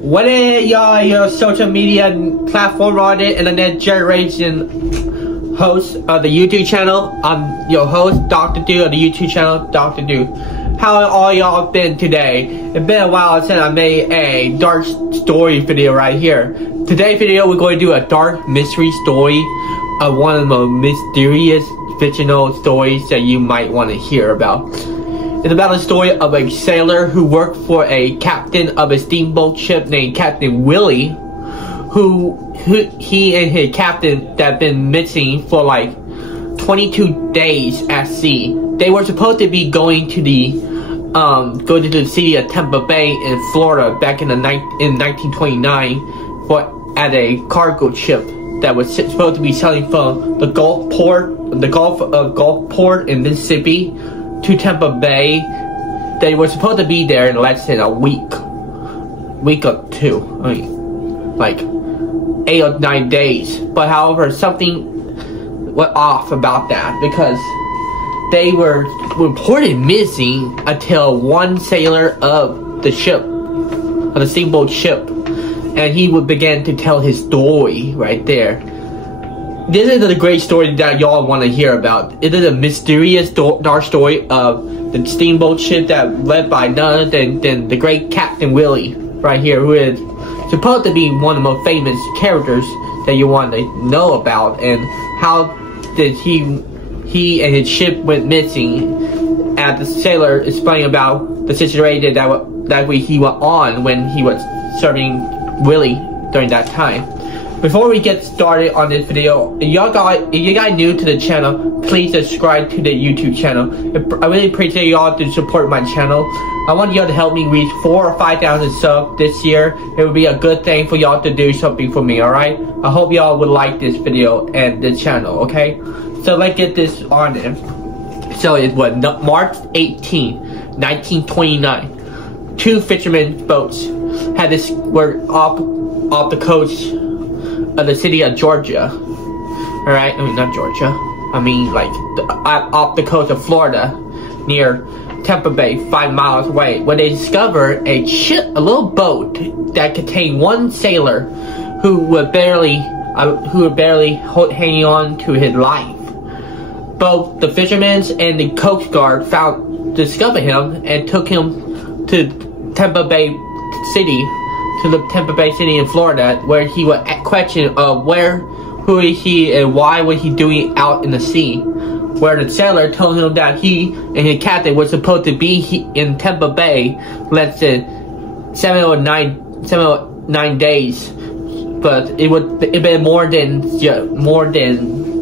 What is your social media platform on it, internet generation host of the YouTube channel? I'm your host, Dr. Do, of the YouTube channel, Dr. Do. How all y'all been today? It's been a while since I made a dark story video right here. Today's video, we're going to do a dark mystery story of one of the most mysterious fictional stories that you might want to hear about. It's about a story of a sailor who worked for a captain of a steamboat ship named Captain Willie, who he and his captain that been missing for like 22 days at sea. They were supposed to be going to the city of Tampa Bay in Florida back in 1929 at a cargo ship that was supposed to be sailing from the Gulf Port in Mississippi to Tampa Bay. They were supposed to be there in less than a week or two. I mean, like 8 or 9 days. But however, something went off about that because they were reported missing until one sailor of the ship, of the steamboat ship, and he would begin to tell his story right there. This is a great story that y'all want to hear about. It is a mysterious dark story of the steamboat ship that led by none other than the great Captain Willie right here, who is supposed to be one of the most famous characters that you want to know about, and how did he and his ship went missing, as the sailor explained about the situation that he was on when he was serving Willie during that time. Before we get started on this video, if you guys new to the channel, please subscribe to the YouTube channel. I really appreciate y'all to support my channel. I want y'all to help me reach 4,000 or 5,000 subs this year. It would be a good thing for y'all to do something for me, alright? I hope y'all would like this video and this channel, okay? So let's get this on there. So it was March 18, 1929. Two fishermen boats were off the coast of the city of Georgia. Alright, I mean not Georgia. I mean like off the coast of Florida, near Tampa Bay, 5 miles away, when they discovered a little boat that contained one sailor who was barely hanging on to his life. Both the fishermen and the Coast Guard discovered him and took him to Tampa Bay City. To the Tampa Bay City in Florida, where he was questioned of who is he and why was he doing out in the sea. Where the sailor told him that he and his captain were supposed to be in Tampa Bay less than 7 or 9 days, but it been more than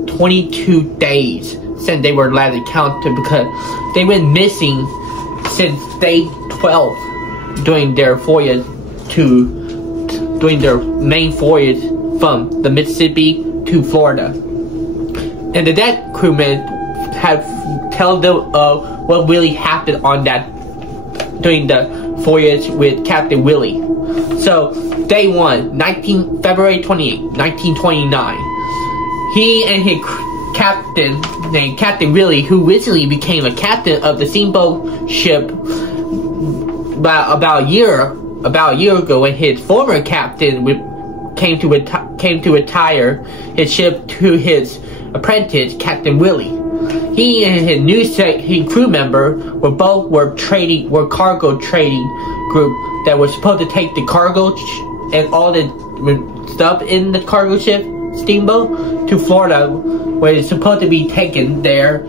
22 days since they were last encountered, because they went missing since day 12 during their voyage doing their main voyage from the Mississippi to Florida. And the deck crewmen had told them what really happened on during the voyage with Captain Willie. So day 1, February 28, 1929, he and his captain named Captain Willie, who recently became a captain of the steamboat ship about a year ago, when his former captain came to retire his ship to his apprentice, Captain Willie. He and his new crew member were cargo trading group that was supposed to take the cargo and all the stuff in the cargo ship steamboat to Florida, where it's supposed to be taken there,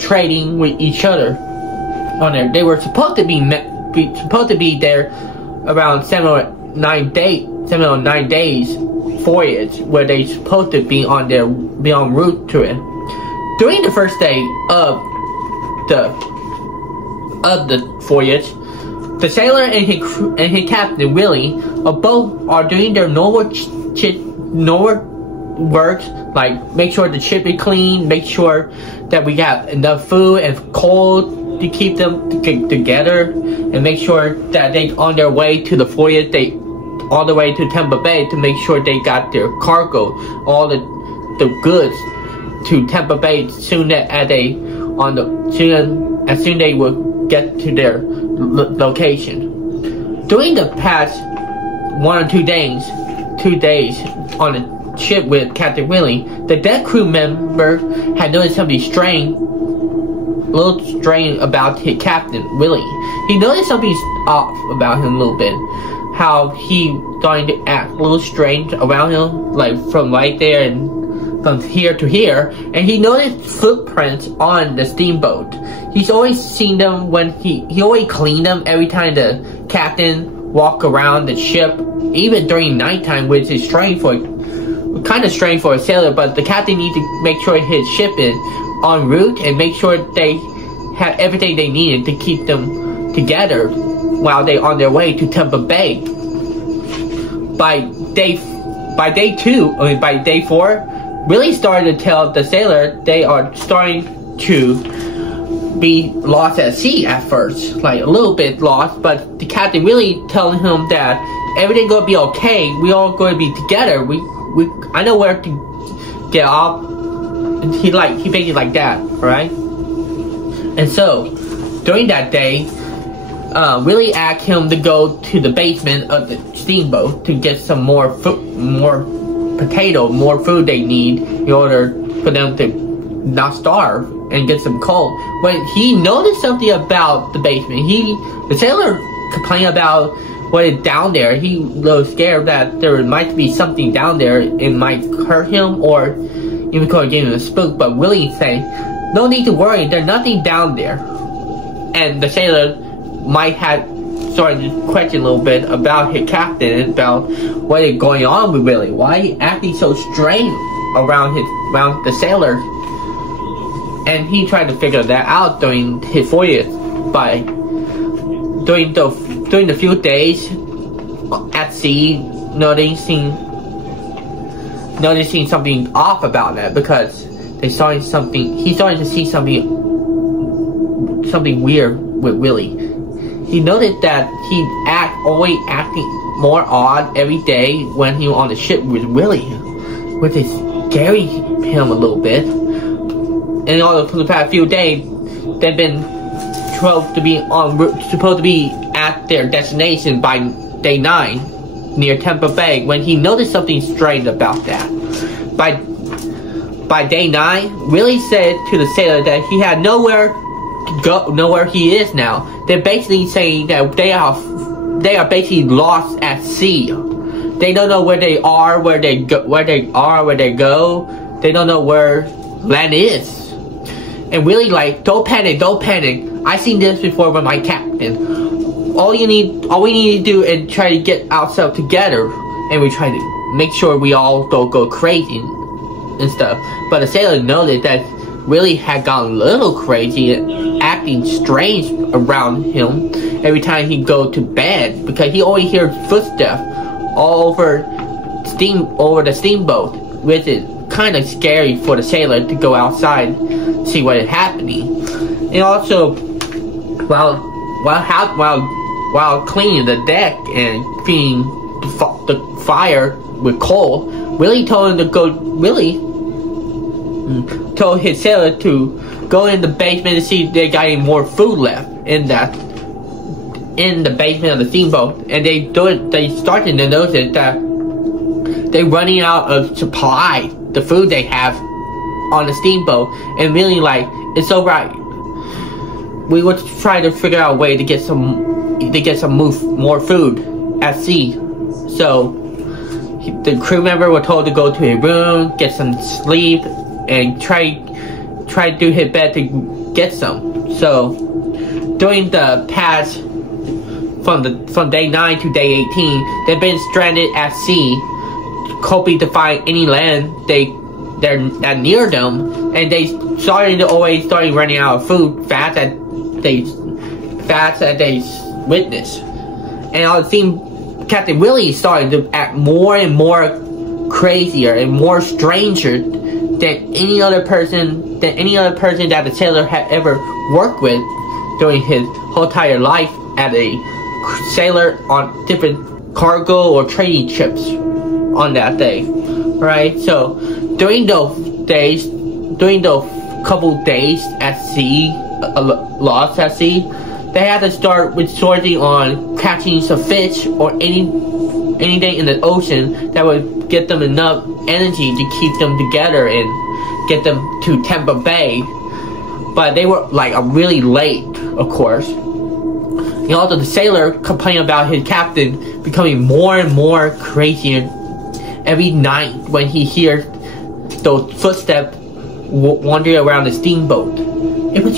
trading with each other on there. They were supposed to be there around 7 or 9 days voyage, where they supposed to be en route to it. During the first day of the voyage, the sailor and his captain Willie both are doing their normal work, like make sure the ship is clean, make sure that we got enough food and coal to keep them together, and make sure that they on their way to the voyage, all the way to Tampa Bay, to make sure they got their cargo, all the goods to Tampa Bay as soon as they will get to their location. During the past 1 or 2 days on a ship with Captain Willie, the deck crew member had noticed something strange, a little strange about his Captain Willie. He noticed something's off about him a little bit. How he starting to act a little strange around him, like from right there and from here to here. And he noticed footprints on the steamboat. He's always seen them when he always cleaned them every time the captain walked around the ship, even during nighttime, which is strange for, kind of strange for a sailor. But the captain needs to make sure his ship is en route and make sure they have everything they needed to keep them together while they're on their way to Tampa Bay. By day 4, Willie started to tell the sailor they are starting to be lost at sea at first, like a little bit lost, but the captain really telling him that everything gonna be okay. We all gonna be together. I know where to get off. He basically like that, right? And so during that day, Willie asked him to go to the basement of the steamboat to get some more food, more food they need in order for them to not starve and get some coal. When he noticed something about the basement, the sailor complained about what is down there. He was a little scared that there might be something down there. It might hurt him or even could give him a spook. But Willie said, "No need to worry. There's nothing down there." And the sailor might have started to question a little bit about his captain, about what is going on with Willie. Why he acting so strange around the sailor? And he tried to figure that out during his voyage by during the few days at sea, noticing something off about that, because he started to see something weird with Willie. He noticed that he always acting more odd every day when he was on the ship with Willie, which is scaring him a little bit. And for the past few days, they've been supposed to be at their destination by day 9 near Tampa Bay, when he noticed something strange about that. By day 9, Willie said to the sailor that he had nowhere to go, nowhere he is now. They're basically saying that they are basically lost at sea. They don't know where they are, where they go. They don't know where land is. And Willie like, don't panic. I seen this before with my captain. All we need to do is try to get ourselves together, and we try to make sure we all don't go crazy and stuff. But the sailor noticed that Willie had gone a little crazy and acting strange around him every time he go to bed, because he always hears footsteps all over the steamboat, which is kind of scary for the sailor to go outside and see what is happening. And also, while cleaning the deck and feeding the fire with coal, Willie told his sailor to go in the basement to see if they got any more food left in the basement of the steamboat. And they started to notice that they're running out of supply, the food they have on the steamboat, and really like, it's alright. We would try to figure out a way to get more food at sea. So the crew member was told to go to his room, get some sleep, and try to do his best to get some. So during the past, from day 9 to day 18, they've been stranded at sea, hoping to find any land they're near them, and they started running out of food fast as they witnessed. And it seemed Captain Willie started to act more and more crazier and more stranger than any other person that the sailor had ever worked with during his whole entire life as a sailor on different cargo or trading ships on that day, right? So during those couple days at sea, lost at sea, they had to start resorting on catching some fish or anything in the ocean that would get them enough energy to keep them together and get them to Tampa Bay. But they were like really late, of course. And also the sailor complained about his captain becoming more and more crazy every night when he hears those footsteps wandering around the steamboat. It was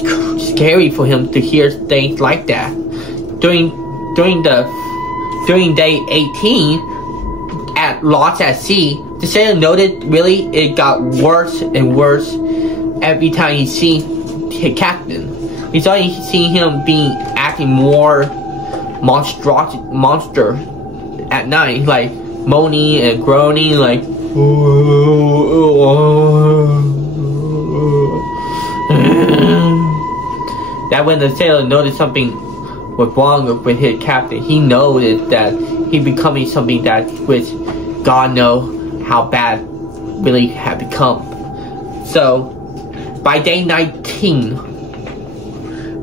scary for him to hear things like that. During day 18, at Lost at Sea, the sailor noted really it got worse and worse every time he see his captain. He started seeing him being acting more monster at night, like moaning and groaning, like that. When the sailor noticed something was wrong with his captain, he noticed that he becoming something that which God knows how bad Willie had become. So by day 19,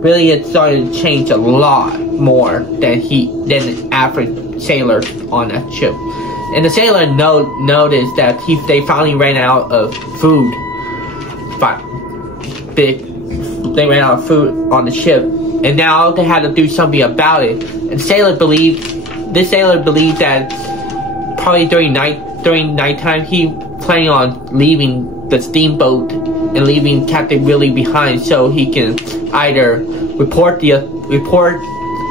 Willie had started to change a lot more than the average sailor on that ship. And the sailor noticed that they finally ran out of food. They ran out of food on the ship, and now they had to do something about it. And this sailor believed that probably during nighttime he planning on leaving the steamboat and leaving Captain Willie behind, so he can either report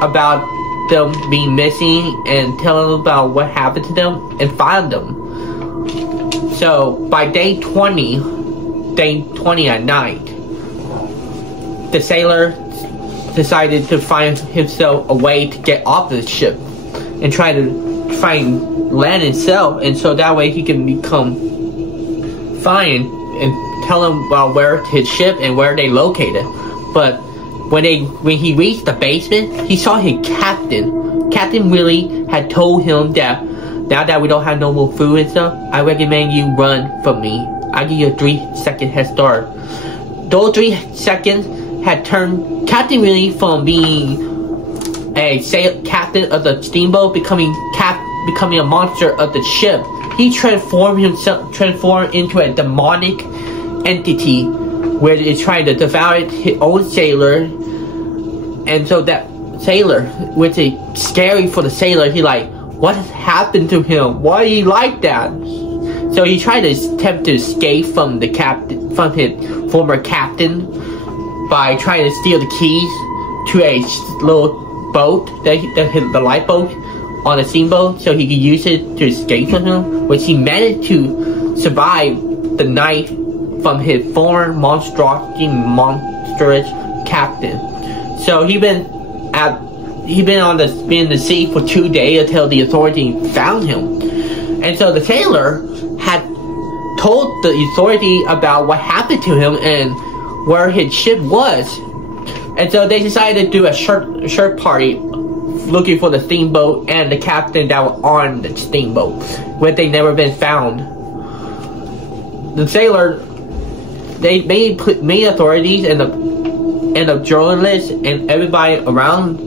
about them being missing and tell them about what happened to them and find them. So by day 20 at night, the sailor decided to find himself a way to get off the ship and try to find land himself, and so that way he can become fine and tell them about where his ship and where they located. But when he reached the basement, he saw his captain. Captain Willie had told him that now that we don't have no more food and stuff, I recommend you run from me. I give you a 3-second head start. Those 3 seconds had turned Captain Willie from being a captain of the steamboat, becoming a monster of the ship. He transformed into a demonic entity where it's trying to devour his own sailor. And so that sailor, which is scary for the sailor, he like, what has happened to him? Why is he like that? So he tried to attempt to escape from his former captain by trying to steal the keys to a little boat, the lifeboat on a steamboat, so he could use it to escape from him, which he managed to survive the night from his former monstrous captain. So he been in the sea for 2 days until the authority found him. And so the sailor had told the authority about what happened to him and where his ship was. And so they decided to do a shirt party looking for the steamboat and the captain that were on the steamboat, where they never been found. The sailor, many authorities and the journalists and everybody around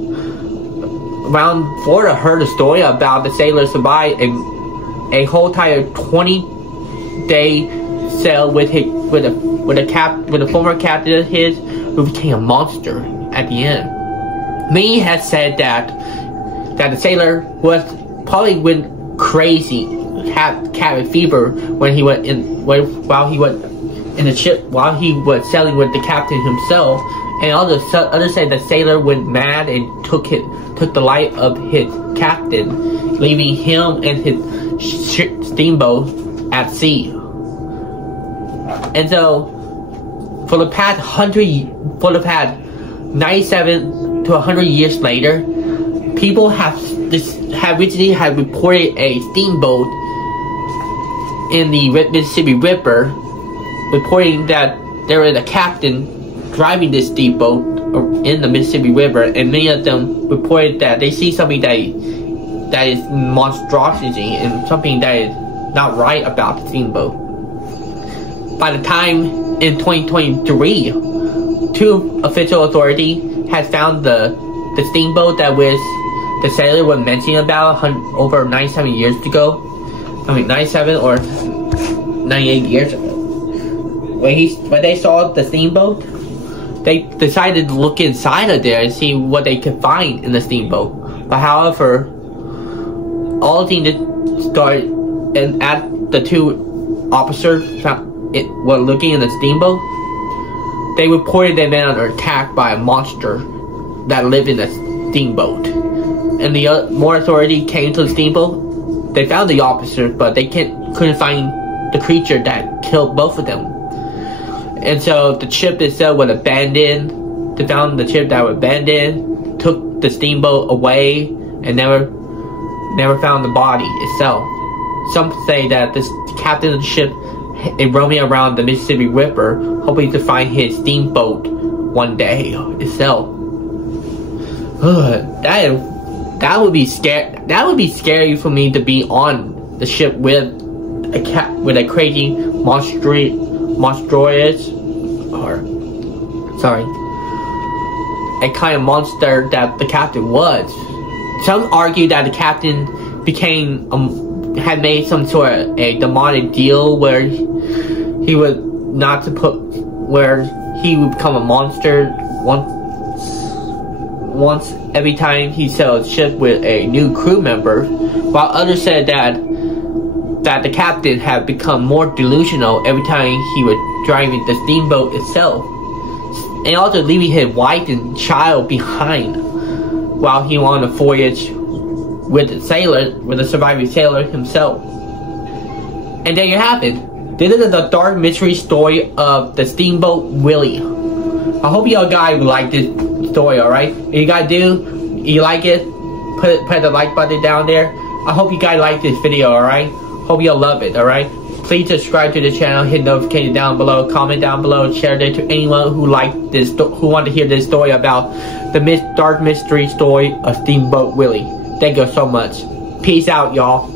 Florida heard a story about the sailor survived a whole entire 20-day sail with a former captain of his, who became a monster at the end. Many have said that the sailor probably went crazy, had cabin fever while he was in the ship, while he was sailing with the captain himself. And others say the sailor went mad and took the life of his captain, leaving him and his steamboat at sea. And so, for the past 97 to 100 years later, people have recently reported a steamboat in the Mississippi River, reporting that there is a captain driving this steamboat in the Mississippi River, and many of them reported that they see something that is monstrosity and something that is not right about the steamboat. By the time in 2023, 2 official authorities had found the the steamboat that the sailor was mentioning about over 97 years ago. I mean 97 or 98 years ago. When they saw the steamboat, they decided to look inside of there and see what they could find in the steamboat. But however, all the things started, and at the two officers were looking in the steamboat, they reported they'd been under attack by a monster that lived in the steamboat. And the more authority came to the steamboat, they found the officers, but they couldn't find the creature that killed both of them. And so the ship itself was abandoned. They found the ship that was abandoned, took the steamboat away, and never found the body itself. Some say that this captain of the ship is roaming around the Mississippi River, hoping to find his steamboat one day itself. That would be scary. That would be scary for me to be on the ship with a crazy monstrous, or sorry, a kind of monster that the captain was. Some argue that the captain had made some sort of a demonic deal where he would become a monster once every time he sailed a ship with a new crew member, while others said that the captain had become more delusional every time he was driving the steamboat itself, and also leaving his wife and child behind while he was on a voyage with the surviving sailor himself. And there you have it. This is the dark mystery story of the steamboat Willie. I hope y'all guys like this story, alright? If you guys do, you like it, put the like button down there. I hope you guys like this video, alright? Hope y'all love it, alright? Please subscribe to the channel, hit notification down below, comment down below, share it to anyone who want to hear this story about the dark mystery story of Steamboat Willie. Thank you so much. Peace out, y'all.